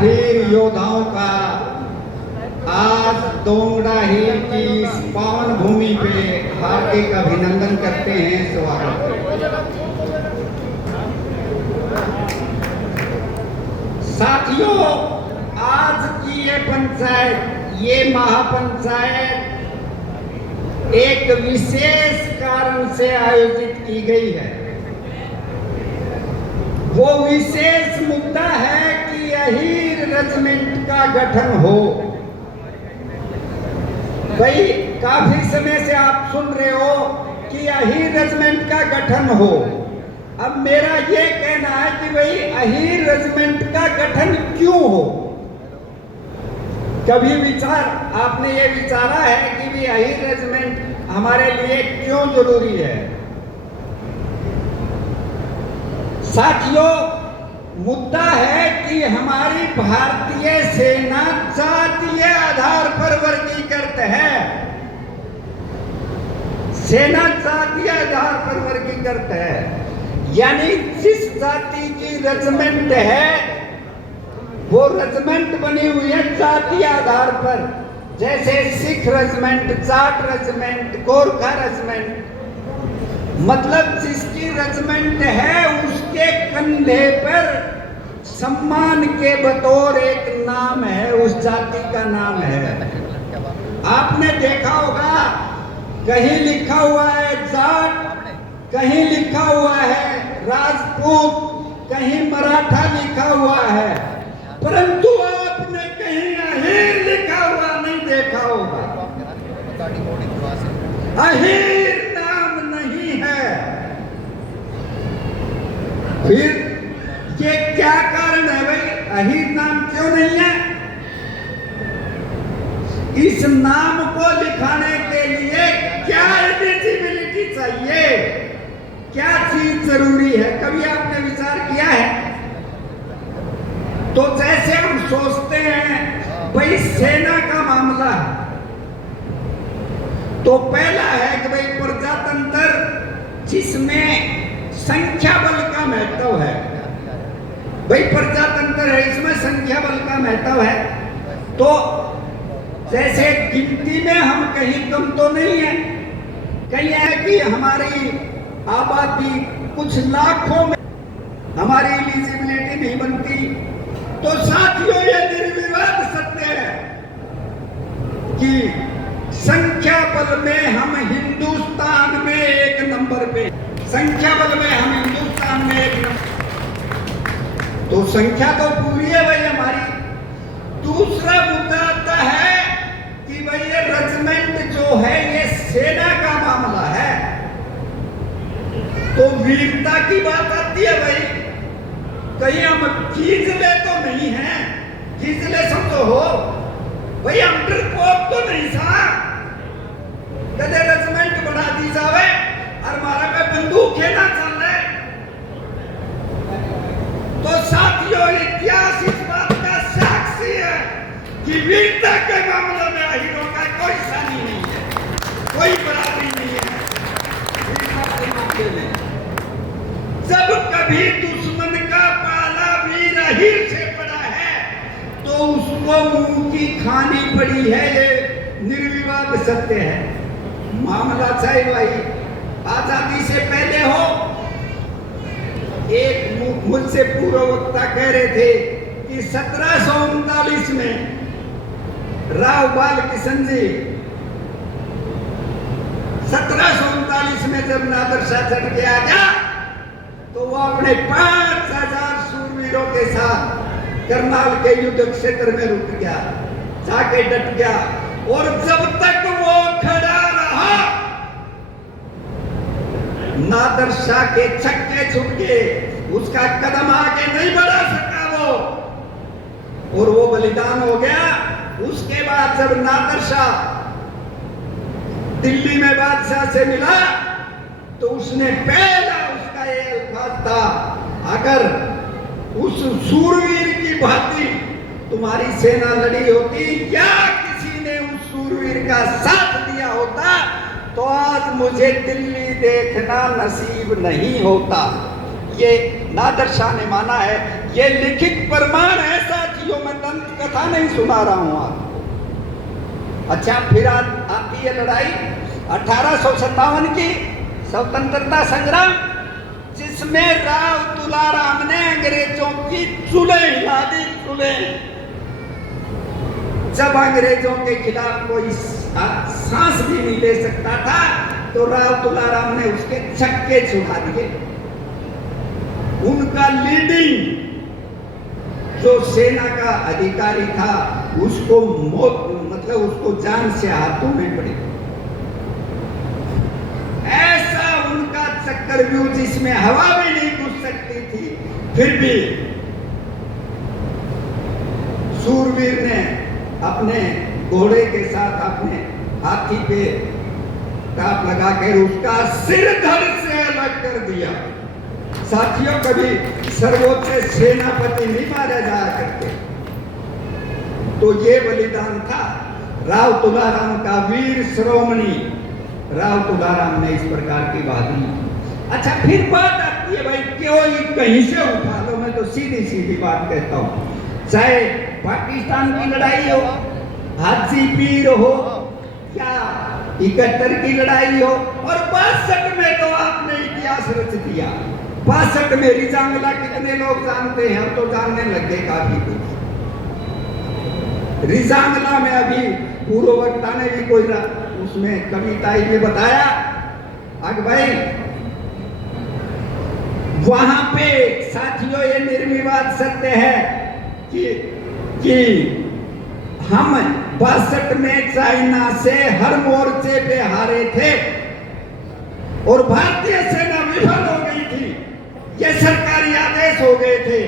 वीर योद्धाओं का आज दोंगड़ा हिल की इस पावन भूमि पे हार्दिक अभिनंदन करते हैं, स्वागत। साथियों, आज की ये पंचायत, ये महापंचायत एक विशेष कारण से आयोजित की गई है। वो विशेष मुद्दा है कि अहीर रेजिमेंट का गठन हो। भाई, काफी समय से आप सुन रहे हो कि अहीर रेजिमेंट का गठन हो। अब मेरा ये कहना है कि भाई अहीर रेजिमेंट का गठन क्यों हो? कभी आपने ये विचारा है कि भी अहीर रेजिमेंट हमारे लिए क्यों जरूरी है? साथियों, मुद्दा है कि हमारी भारतीय सेना जातीय आधार पर वर्गीकृत है। सेना जातीय आधार पर वर्गीकृत है, यानी जिस जाति की रेजिमेंट है वो रेजिमेंट बनी हुई है जातीय आधार पर। जैसे Sikh regiment, Jat regiment, Gorkha regiment, मतलब जिसकी रेजिमेंट है उसके कंधे पर सम्मान के बतौर एक नाम है, उस जाति का नाम है। आपने देखा होगा कहीं लिखा हुआ है जाट, कहीं लिखा हुआ है राजपूत, कहीं मराठा लिखा हुआ है, परंतु आपने कहीं अहीर लिखा हुआ नहीं देखा होगा। अहीर नाम नहीं है। फिर ये क्या कारण है भाई, अहीर नाम क्यों नहीं है? इस नाम को लिखाने के लिए क्या एलिजिबिलिटी चाहिए, क्या चीज जरूरी है? कभी आपने विचार किया है? तो जैसे हम सोचते हैं भाई सेना का मामला है, तो पहला है कि भाई प्रजातंत्र जिसमें संख्या बल का महत्व है। भाई प्रजातंत्र है, इसमें संख्या बल का महत्व है। तो जैसे गिनती में हम कहीं कम तो नहीं है, कहीं है कि हमारी आबादी कुछ लाखों में हमारी एलिजिबिलिटी नहीं बनती। तो साथियों, ये निर्विवाद सत्य है कि संख्या बल में हम हिंदुस्तान में एक नंबर पे, संख्या बल में हम हिंदुस्तान में एक नंबर। तो संख्या तो पूरी है भाई हमारी। दूसरा मुद्दा आता है कि भाई ये रेजिमेंट जो है ये सेना का मामला है, तो वीरता की बात आती है भाई। कहीं हम खींचले तो नहीं है, खींचले समझो हो भाई, हम डरपोक तो नहीं सा कदे रेजिमेंट बढ़ा दी जावे और हमारा पे बंदूक है ना चल रहे। तो साथियों, इतिहास इस बात का साक्षी है कि वीरता के मामले में अहीरों का कोई सानी नहीं है, कोई बराबरी नहीं है वीरता के मामले में। जब कभी दुश्मन का पाला वीर अहीर से पड़ा है तो उसको मुंह की खानी पड़ी है, ये निर्विवाद सत्य है। मामला चाहे भाई आजादी से पहले हो। एक मुझसे पूर्व वक्ता कह रहे थे कि 1739 में राव बाल किशन जी 1739 में जब नादर शाह चढ़ के आ गया तो वो अपने 5000 शूरवीरों के साथ करनाल के युद्ध क्षेत्र में रुक गया, जाके डट गया। और जब तक वो खड़ा रहा नादर शाह के छक्के छुट गए, उसका कदम आगे नहीं बढ़ा सका वो, और वो बलिदान हो गया। उसके बाद जब नादर शाह दिल्ली में बादशाह से मिला तो उसने पहला उसका ये अल्फाज था, अगर उस सूरवीर की भांति तुम्हारी सेना लड़ी होती या किसी ने उस सूरवीर का साथ दिया होता तो आज मुझे दिल्ली देखना नसीब नहीं होता। ये नादर शाह ने माना है, ये लिखित प्रमाण है साथियों। कथा नहीं सुना रहा हूं आपको। अच्छा, फिर आती है लड़ाई 1857 की, स्वतंत्रता संग्राम, जिसमें राव तुलाराम ने अंग्रेजों की चूल्हे हिला दी, चूल्हे। जब अंग्रेजों के खिलाफ कोई सांस भी नहीं ले सकता था तो राव तुलाराम ने उसके छक्के छुड़ा दिए। उनका लीडिंग जो सेना का अधिकारी था उसको मौत, मतलब उसको जान से हाथ धोने पड़े। ऐसा उनका चक्रव्यूह जिसमें हवा भी नहीं घुस सकती थी, फिर भी सूरवीर ने अपने घोड़े के साथ अपने हाथी पे टाप लगा कर उसका सिर धड़ से अलग कर दिया। साथियों, कभी सर्वोच्च सेनापति नहीं मारे जाया करते। तो ये बलिदान था राव तुलाराम का, वीर शिरोमणि राव तुलाराम ने इस प्रकार की बहादुरी। अच्छा, फिर बात आती है भाई, क्यों कहीं से उठा लो। मैं तो सीधी सीधी बात कहता हूं, चाहे पाकिस्तान की लड़ाई हो, हाजी पीर हो, क्या 71 की लड़ाई हो, और 62 में तो आपने इतिहास रच दिया। 62 में रिजांगला कितने लोग जानते हैं? अब तो जानने लग गए काफी कुछ। रिजांगला में अभी पूर्व वक्ता ने भी कोई उसमें कविता ये बताया, अग भाई वहां पे साथियों ये निर्विवाद सत्य है कि हम 62 में चाइना से हर मोर्चे पे हारे थे और भारतीय सेना विफल हो गई थी। ये सरकारी आदेश हो गए थे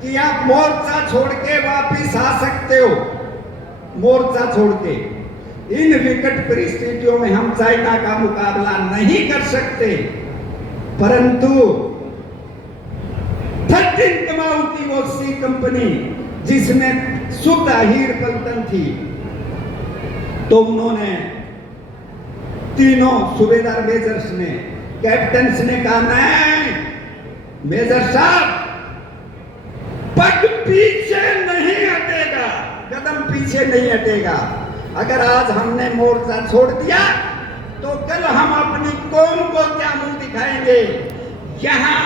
कि आप मोर्चा छोड़ के वापिस आ सकते हो। मोर्चा छोड़ के इन विकट परिस्थितियों में हम चाइना का मुकाबला नहीं कर सकते, परंतु 13 कमाऊ की वो सी कंपनी जिसमें शुद्ध हीर पलटन थी, तो उन्होंने तीनों सूबेदार मेजर्स ने, कैप्टन्स ने कहा नहीं मेजर साहब, पग पीछे नहीं हटेगा, कदम पीछे नहीं हटेगा। अगर आज हमने मोर्चा छोड़ दिया तो कल हम अपनी कौम को क्या मुंह दिखाएंगे। यहाँ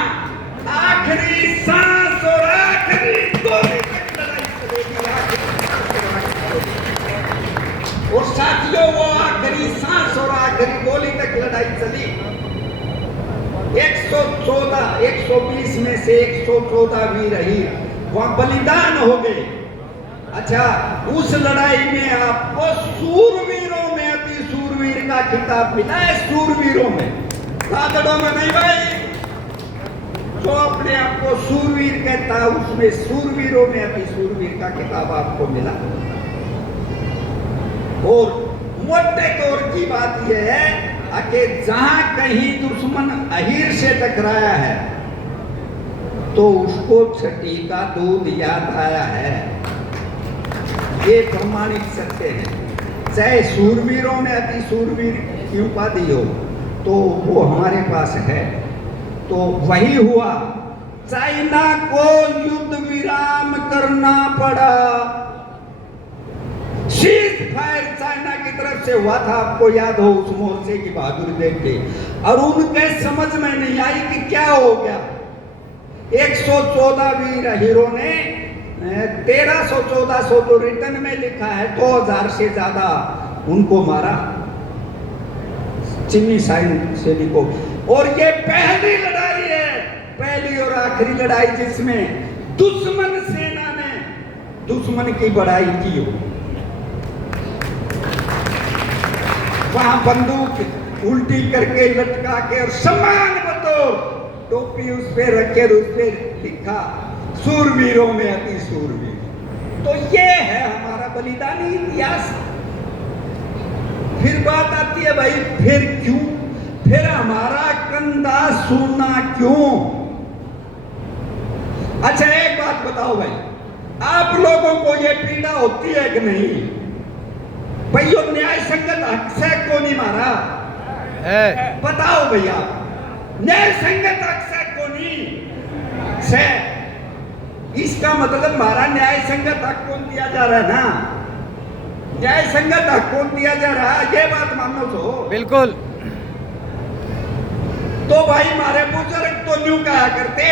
आखिरी सांस और आखिरी गोली तक लड़ाई चलेगी। और साथियों, वो आखिरी सांस और आखिरी गोली तक लड़ाई चली। 114 120 में से 114 वीर ही वहां बलिदान हो गए। अच्छा, उस लड़ाई में आपको सूरवीरों में अति सूरवीर का खिताब मिला है। सूरवीरों में, राजड़ों में नहीं भाई। जो अपने आप को सूरवीर कहता है उसमें सूरवीरों में अति सूरवीर का खिताब आपको मिला। और मोटे तौर की बात यह है कि जहां कहीं दुश्मन अहीर से टकराया है तो उसको छठी का दूध याद आया है। ये प्रमाणित सत्य है। चाहे सूरवीरों में अति सूरवीर की उपाधि हो तो वो हमारे पास है। तो वही हुआ, चाइना को युद्ध विराम करना पड़ा। सीज फायर चाइना की तरफ से हुआ था, आपको याद हो, उस मोर्चे की बहादुरी देख के। और उनके समझ में नहीं आई कि क्या हो गया। 114 वीर हीरो ने 1300-1400 तो रिटर्न में लिखा है, 2000 से ज्यादा उनको मारा चीनी सैनिकों। और ये पहली लड़ाई है, पहली और आखिरी लड़ाई जिसमें दुश्मन सेना ने दुश्मन की बड़ाई की हो। वहां बंदूक उल्टी करके लटका के और सम्मान बतौर टोपी उस पे रखे, उस पे लिखा सूरवीरों में अति सूरवीर। तो ये है हमारा बलिदानी इतिहास। फिर बात आती है भाई, फिर क्यों, फिर हमारा कंधा सूना क्यों? अच्छा, एक बात बताओ भाई, आप लोगों को ये पीड़ा होती है कि नहीं? भाई यो न्याय संगत हक से क्यों नहीं मारा है? बताओ भैया, न्याय संगत हक से क्यों नहीं से? इसका मतलब हमारा न्याय संगत हक कौन दिया जा रहा है ना, न्याय संगत हक कौन दिया जा रहा है, ये बात मानो तो बिल्कुल। तो भाई हमारे बुजुर्ग तो न्यू कहा करते,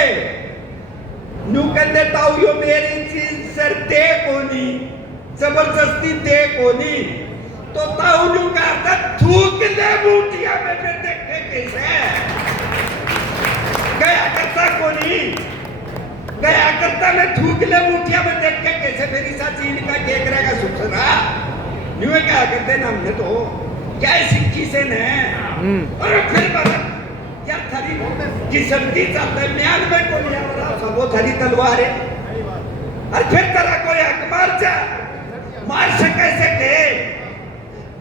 न्यू कर देता हूं यो मेरी चीज सर दे कोनी, जबरदस्ती दे कोनी, तो ताऊ न्यू कहा था थूक ले बूटिया में देखे कैसे गया करता कोनी, गया करता मैं थूक ले बूटिया में देख के कैसे मेरी साथी इनका केक रहेगा सुखसरा न्यू क्या करते ना हमने तो क्या सिक्की से ने और फिर यार थारी किसमती चाहता है म्यान में को लिया सब वो थारी तलवार है और फिर तेरा कोई हक मार सके से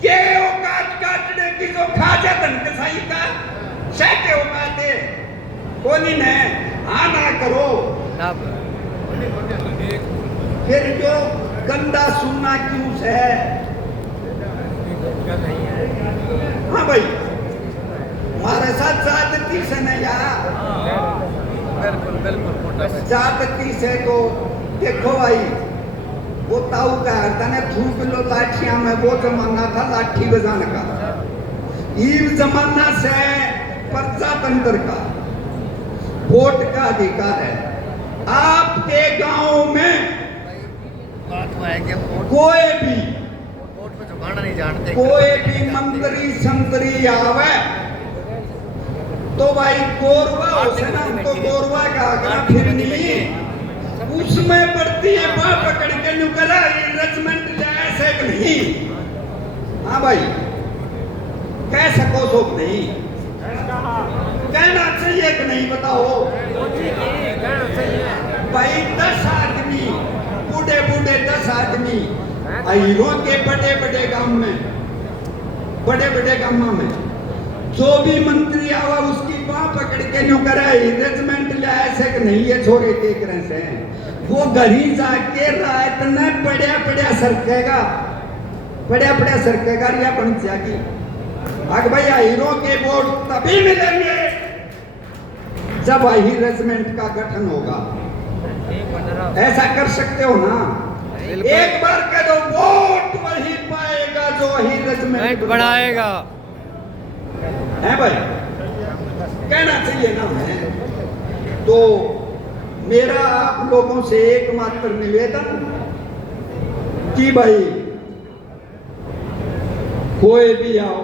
के वो काटने की जो खा जाता न कसाई का शके हो पाते कोनी ने हाँ ना करो फिर जो गंदा सुनना क्यों से हाँ भाई हमारे साथ ज्यादती से नहीं यार, ज्यादती से तो देखो भाई वो ताऊ का था ना थूक लो लाठियां में, वो जमाना था लाठी बजाने का, ये जमाना से प्रजातंत्र का वोट का अधिकार है। आपके गांव में कोई भी नहीं जानते, कोई भी मंत्री संतरी आवे तो भाई गोरवा उसे ना उनको गोरवा का आगरा फिरनी उसमें पड़ती है बाप पकड़ के नुकरा रजमेंट जाए से नहीं। हाँ भाई कह सको सो नहीं, कहना चाहिए कि नहीं बताओ भाई 10 आदमी बूढ़े बूढ़े 10 आदमी हीरो के बड़े बड़े गांव में, बड़े बड़े गांव में जो भी मंत्री आवा उसकी बाह पकड़ के न्यू करे रेजिमेंट ले ऐसे कि नहीं ये छोरे देख रहे से वो घरी जाके रात में पड़िया पड़िया सरकेगा, पड़िया पड़िया सरकेगा या पंचायती अग भैया हीरो के वोट तभी मिलेंगे जब वही रेजिमेंट का गठन होगा। ऐसा कर सकते हो ना, एक बार कह दो वोट वही पाएगा जो वही रेजिमेंट बनाएगा है भाई, कहना चाहिए ना हमें। तो मेरा आप लोगों से एकमात्र निवेदन कि भाई कोई भी आओ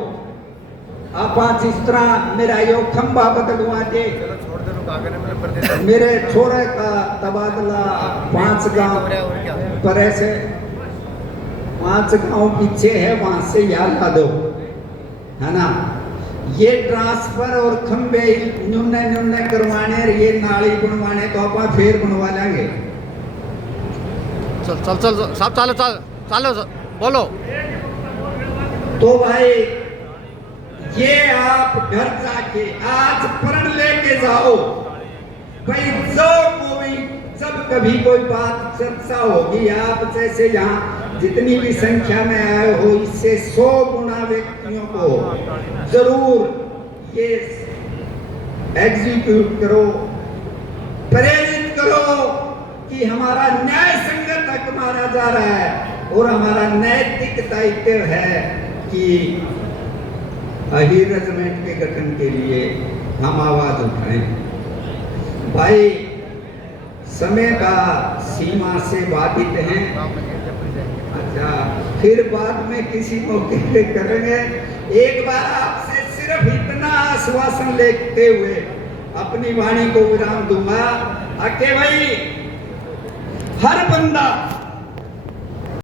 आप आज इस तरह मेरा यो खंबा बदलवा दे, मेरे छोरे का तबादला 5 गांव पर ऐसे 5 गांव पीछे है वहां से याद ला दो है ना, ये ट्रांसफर और खंबे न्यूने करवाने और ये नाली बनवाने तो आप फिर बनवा लेंगे। चल सब चालो बोलो। तो भाई ये आप घर जाके आज प्रण लेके जाओ भाई, जो कोई जब कभी कोई बात चर्चा होगी आप जैसे यहाँ जितनी भी संख्या में आए हो इससे 100 गुना व्यक्तियों को जरूर ये एग्जीक्यूट करो, प्रेरित करो कि हमारा न्याय संगत हक मारा जा रहा है और हमारा नैतिक दायित्व है कि अही रेजिमेंट के गठन के लिए हम आवाज उठाएं। भाई समय का सीमा से बाधित हैं, अच्छा फिर बाद में किसी मौके पे करेंगे। एक बार आपसे सिर्फ इतना आश्वासन लेते हुए अपनी वाणी को विराम दूंगा कि भाई हर बंदा